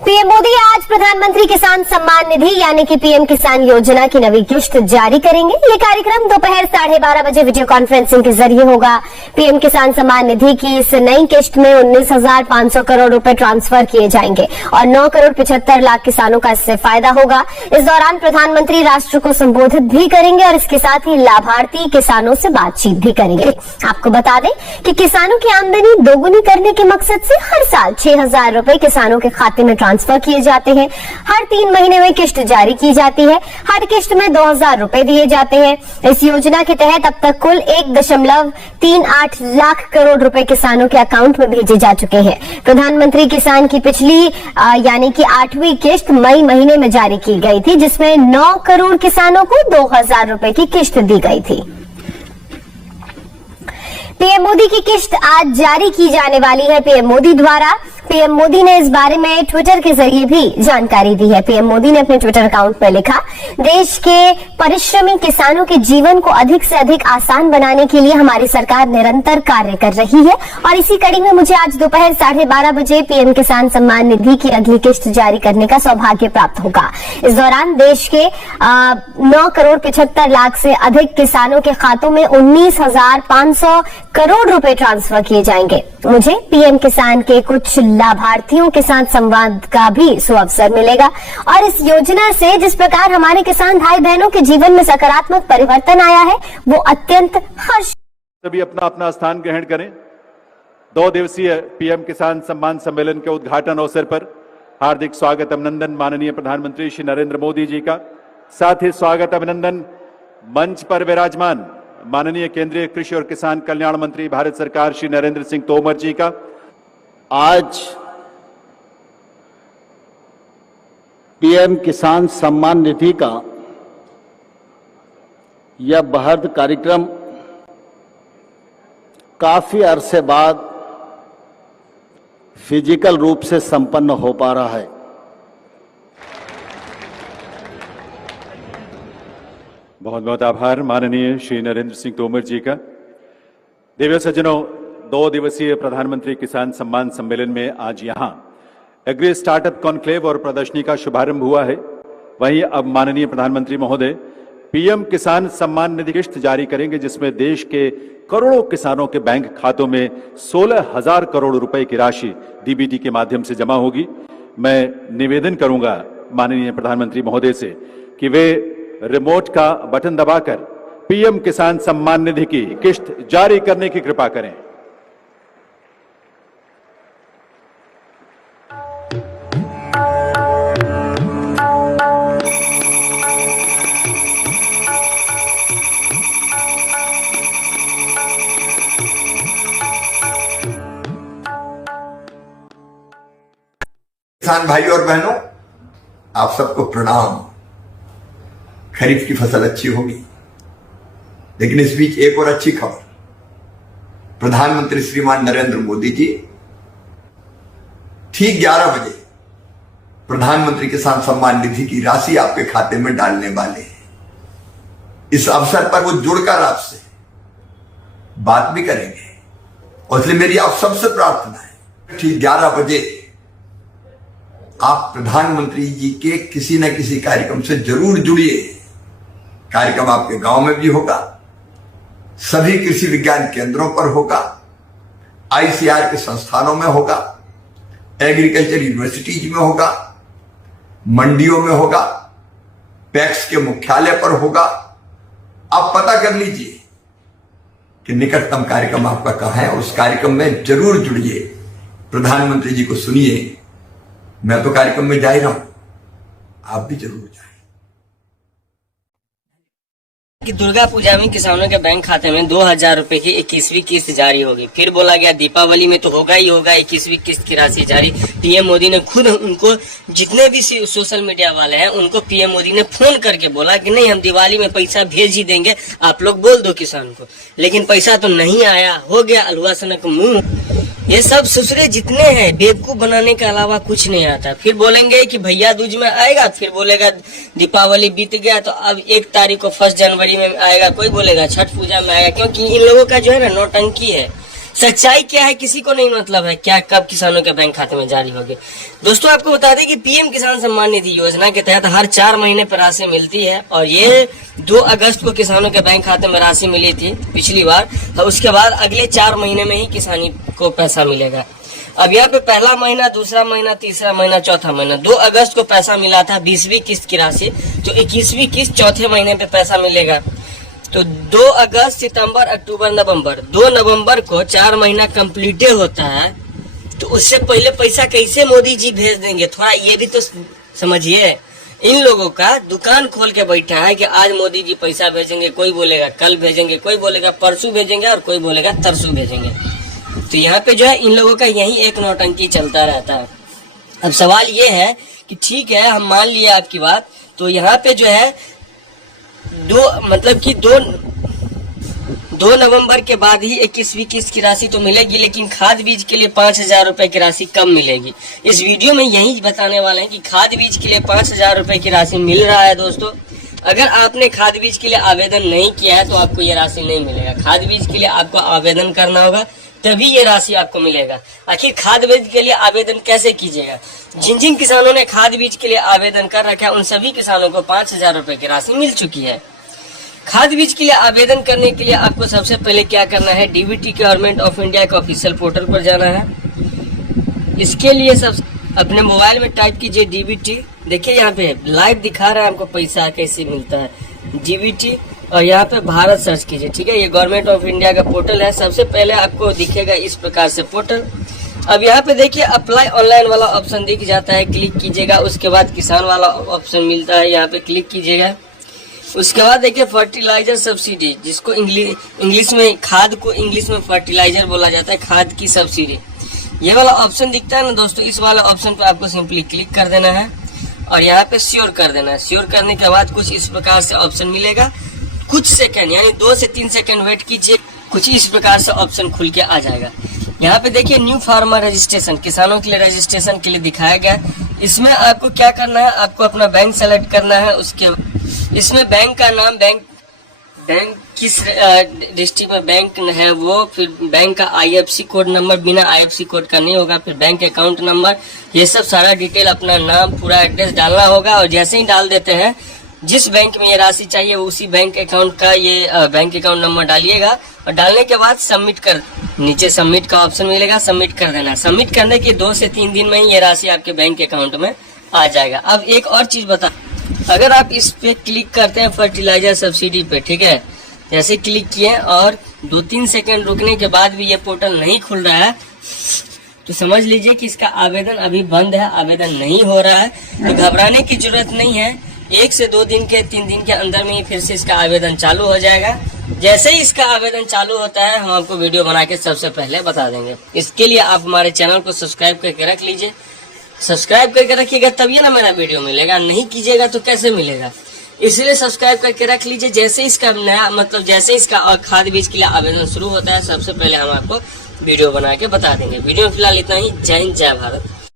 PM Modi आज प्रधानमंत्री किसान सम्मान निधि यानी कि पीएम किसान योजना की नवी किश्त जारी करेंगे। ये कार्यक्रम दोपहर 12:30 बजे वीडियो कॉन्फ्रेंसिंग के जरिए होगा। पीएम किसान सम्मान निधि की इस नई किश्त में 19,500 करोड़ रुपए ट्रांसफर किए जाएंगे और 9 करोड़ 75 लाख किसानों का इससे फायदा होगा। इस दौरान प्रधानमंत्री राष्ट्र को संबोधित भी करेंगे और इसके साथ ही लाभार्थी किसानों से बातचीत भी करेंगे। आपको बता दें कि किसानों की आमदनी दोगुनी करने के मकसद से हर साल 6,000 रुपए किसानों के खाते में ट्रांसफर किए जाते हैं। हर 3 महीने में किश्त जारी की जाती है। हर किश्त में 2,000 रुपए दिए जाते हैं। इस योजना के तहत अब तक कुल 1.38 लाख करोड़ रुपए किसानों के अकाउंट में भेजे जा चुके हैं। प्रधानमंत्री किसान की पिछली यानी कि 8वीं किश्त मई महीने में जारी की गई थी, जिसमें 9 करोड़ किसानों को 2,000 रुपए की किश्त दी गई थी। पीएम मोदी की किश्त आज जारी की जाने वाली है पीएम मोदी द्वारा। पीएम मोदी ने इस बारे में ट्विटर के जरिए भी जानकारी दी है। पीएम मोदी ने अपने ट्विटर अकाउंट में लिखा, देश के परिश्रमी किसानों के जीवन को अधिक से अधिक आसान बनाने के लिए हमारी सरकार निरंतर कार्य कर रही है और इसी कड़ी में मुझे आज दोपहर 12:30 बजे पीएम किसान सम्मान निधि की अगली किश्त जारी करने का सौभाग्य प्राप्त होगा। इस दौरान देश के 9 करोड़ 75 लाख से अधिक किसानों के खातों में 19,500 करोड़ रुपए ट्रांसफर किए जाएंगे। मुझे पीएम किसान के कुछ लाभार्थियों के साथ संवाद का भी सुअवसर मिलेगा और इस योजना से जिस प्रकार हमारे किसान भाई बहनों के जीवन में सकारात्मक परिवर्तन आया है वो अत्यंत हर्ष। सभी अपना अपना स्थान ग्रहण करें। 2 दिवसीय पीएम किसान सम्मान सम्मेलन के उद्घाटन अवसर पर हार्दिक स्वागत अभिनंदन माननीय प्रधानमंत्री श्री नरेंद्र मोदी जी का। साथ ही स्वागत अभिनंदन मंच पर विराजमान माननीय केंद्रीय कृषि और किसान कल्याण मंत्री भारत सरकार श्री नरेंद्र सिंह तोमर जी का। आज पीएम किसान सम्मान निधि का यह बृहद कार्यक्रम काफी अरसे बाद फिजिकल रूप से संपन्न हो पा रहा है। बहुत बहुत आभार माननीय श्री नरेंद्र सिंह तोमर जी का। देवी सज्जनों, 2 दिवसीय प्रधानमंत्री किसान सम्मान सम्मेलन में आज यहां एग्री स्टार्टअप कॉन्क्लेव और प्रदर्शनी का शुभारंभ हुआ है। वहीं अब माननीय प्रधानमंत्री महोदय पीएम किसान सम्मान निधि किश्त जारी करेंगे, जिसमें देश के करोड़ों किसानों के बैंक खातों में 16,000 करोड़ रुपए की राशि डीबीटी के माध्यम से जमा होगी। मैं निवेदन करूंगा माननीय प्रधानमंत्री महोदय से कि वे रिमोट का बटन दबाकर पीएम किसान सम्मान निधि की किश्त जारी करने की कृपा करें। किसान भाइयों और बहनों, आप सबको प्रणाम। खरीफ की फसल अच्छी होगी, लेकिन इस बीच एक और अच्छी खबर। प्रधानमंत्री श्रीमान नरेंद्र मोदी जी ठीक 11 बजे प्रधानमंत्री किसान सम्मान निधि की राशि आपके खाते में डालने वाले हैं। इस अवसर पर वो जुड़कर आपसे बात भी करेंगे और इसलिए मेरी आप सबसे प्रार्थना है, ठीक 11 बजे आप प्रधानमंत्री जी के किसी न किसी कार्यक्रम से जरूर जुड़िए। कार्यक्रम आपके गांव में भी होगा, सभी कृषि विज्ञान केंद्रों पर होगा, आईसीआर के संस्थानों में होगा, एग्रीकल्चर यूनिवर्सिटीज में होगा, मंडियों में होगा, पैक्स के मुख्यालय पर होगा। आप पता कर लीजिए कि निकटतम कार्यक्रम आपका कहां है और उस कार्यक्रम में जरूर जुड़िए। प्रधानमंत्री जी को सुनिए। मैं तो कार्यक्रम में जा ही रहा हूं, आप भी जरूर जाएं। कि दुर्गा पूजा में किसानों के बैंक खाते में 2,000 रुपए की 21वीं किस्त जारी होगी। फिर बोला गया दीपावली में तो होगा ही होगा 21वीं किस्त की राशि जारी। पीएम मोदी ने खुद उनको, जितने भी सोशल मीडिया वाले हैं, उनको पीएम मोदी ने फोन करके बोला कि नहीं, हम दिवाली में पैसा भेज ही देंगे, आप लोग बोल दो किसान को। लेकिन पैसा तो नहीं आया, हो गया अलुआ सनक मुंह। ये सब ससुरे जितने हैं बेवकूफ बनाने के अलावा कुछ नहीं आता। फिर बोलेंगे कि भैया दूज में आएगा, फिर बोलेगा दीपावली बीत गया तो अब 1 तारीख को 1 जनवरी में आएगा, कोई बोलेगा छठ पूजा में आएगा। क्योंकि इन लोगों का जो है ना नौटंकी है। सच्चाई क्या है किसी को नहीं मतलब है, क्या कब किसानों के बैंक खाते में जारी होगी। दोस्तों आपको बता दें कि पीएम किसान सम्मान निधि योजना के तहत हर 4 महीने पर राशि मिलती है और ये 2 अगस्त को किसानों के बैंक खाते में राशि मिली थी पिछली बार, तो उसके बाद अगले 4 महीने में ही किसानी को पैसा मिलेगा। अब यहाँ पे पहला महीना, दूसरा महीना, तीसरा महीना, चौथा महीना, 2 अगस्त को पैसा मिला था 20वीं किस्त की राशि, तो 21वीं किस्त चौथे महीने पे पैसा मिलेगा। तो 2 अगस्त, सितंबर, अक्टूबर, नवंबर, 2 नवंबर को 4 महीना कंप्लीट होता है, तो उससे पहले पैसा कैसे मोदी जी भेज देंगे, थोड़ा ये भी तो समझिए। इन लोगों का दुकान खोल के बैठा है कि आज मोदी जी पैसा भेजेंगे, कोई बोलेगा कल भेजेंगे, कोई बोलेगा परसों भेजेंगे और कोई बोलेगा तरसों भेजेंगे। तो यहाँ पे जो है इन लोगों का यही एक नौटंकी चलता रहता है। अब सवाल ये है कि ठीक है हम मान लिए आपकी बात, तो यहाँ पे जो है 2 नवंबर के बाद ही 21वीं किस्त की राशि तो मिलेगी, लेकिन खाद बीज के लिए 5,000 रुपए की राशि कब मिलेगी। इस वीडियो में यही बताने वाले हैं कि खाद बीज के लिए 5,000 रुपए की राशि मिल रहा है। दोस्तों अगर आपने खाद बीज के लिए आवेदन नहीं किया है तो आपको ये राशि नहीं मिलेगा। खाद बीज के लिए आपको आवेदन करना होगा, तभी ये राशि आपको मिलेगा। आखिर खाद बीज के लिए आवेदन कैसे कीजिएगा। जिन जिन किसानों ने खाद बीज के लिए आवेदन कर रखा है उन सभी किसानों को 5,000 रुपए की राशि मिल चुकी है। खाद बीज के लिए आवेदन करने के लिए आपको सबसे पहले क्या करना है, डीबीटी गवर्नमेंट ऑफ इंडिया के ऑफिशियल पोर्टल पर जाना है। इसके लिए सब अपने मोबाइल में टाइप कीजिए डीबीटी। देखिए यहाँ पे लाइव दिखा रहा है आपको पैसा कैसे मिलता है, डीबीटी, और यहाँ पे भारत सर्च कीजिए। ठीक है, ये गवर्नमेंट ऑफ इंडिया का पोर्टल है। सबसे पहले आपको दिखेगा इस प्रकार से पोर्टल। अब यहाँ पे देखिए अप्लाई ऑनलाइन वाला ऑप्शन दिख जाता है, क्लिक कीजिएगा। उसके बाद किसान वाला ऑप्शन मिलता है, यहाँ पे क्लिक कीजिएगा। उसके बाद देखिए फर्टिलाइजर सब्सिडी, जिसको इंग्लिश में खाद को इंग्लिश में फर्टिलाइजर बोला जाता है, खाद की सब्सिडी, ये वाला ऑप्शन दिखता है ना दोस्तों। इस वाला ऑप्शन पे आपको सिंपली क्लिक कर देना है और यहाँ पे श्योर कर देना है। श्योर करने के बाद कुछ इस प्रकार से ऑप्शन मिलेगा। कुछ सेकंड यानी 2 से 3 सेकंड वेट कीजिए, कुछ इस प्रकार से ऑप्शन खुल के आ जाएगा। यहाँ पे देखिए न्यू फार्मर रजिस्ट्रेशन, किसानों के लिए रजिस्ट्रेशन के लिए दिखाया गया। इसमें आपको क्या करना है, आपको अपना बैंक सेलेक्ट करना है। उसके इसमें बैंक का नाम, बैंक किस डिस्ट्रिक्ट में बैंक है वो, फिर बैंक का IFSC कोड नंबर, बिना IFSC कोड का नहीं होगा, फिर बैंक अकाउंट नंबर, ये सब सारा डिटेल, अपना नाम, पूरा एड्रेस डालना होगा। और जैसे ही डाल देते हैं जिस बैंक में ये राशि चाहिए उसी बैंक अकाउंट का ये बैंक अकाउंट नंबर डालिएगा और डालने के बाद सबमिट कर, नीचे सबमिट का ऑप्शन मिलेगा, सबमिट कर देना। सबमिट करने के 2 से 3 दिन में ही ये राशि आपके बैंक अकाउंट में आ जाएगा। अब एक और चीज बता, अगर आप इस पे क्लिक करते हैं फर्टिलाइजर सब्सिडी पे, ठीक है, जैसे क्लिक किए और 2-3 सेकंड रुकने के बाद भी ये पोर्टल नहीं खुल रहा है तो समझ लीजिए कि इसका आवेदन अभी बंद है, आवेदन नहीं हो रहा है। तो घबराने की जरूरत नहीं है, 1 से 2 दिन के 3 दिन के अंदर में ही फिर से इसका आवेदन चालू हो जाएगा। जैसे ही इसका आवेदन चालू होता है हम आपको वीडियो बना के सबसे पहले बता देंगे। इसके लिए आप हमारे चैनल को सब्सक्राइब करके रख लीजिए। सब्सक्राइब करके रखिएगा तभी ना मेरा वीडियो मिलेगा, नहीं कीजिएगा तो कैसे मिलेगा। इसलिए सब्सक्राइब करके रख लीजिए। जैसे इसका नया जैसे इसका खाद बीज के लिए आवेदन शुरू होता है सबसे पहले हम आपको वीडियो बना के बता देंगे। वीडियो में फिलहाल इतना ही। जय हिंद, जय भारत।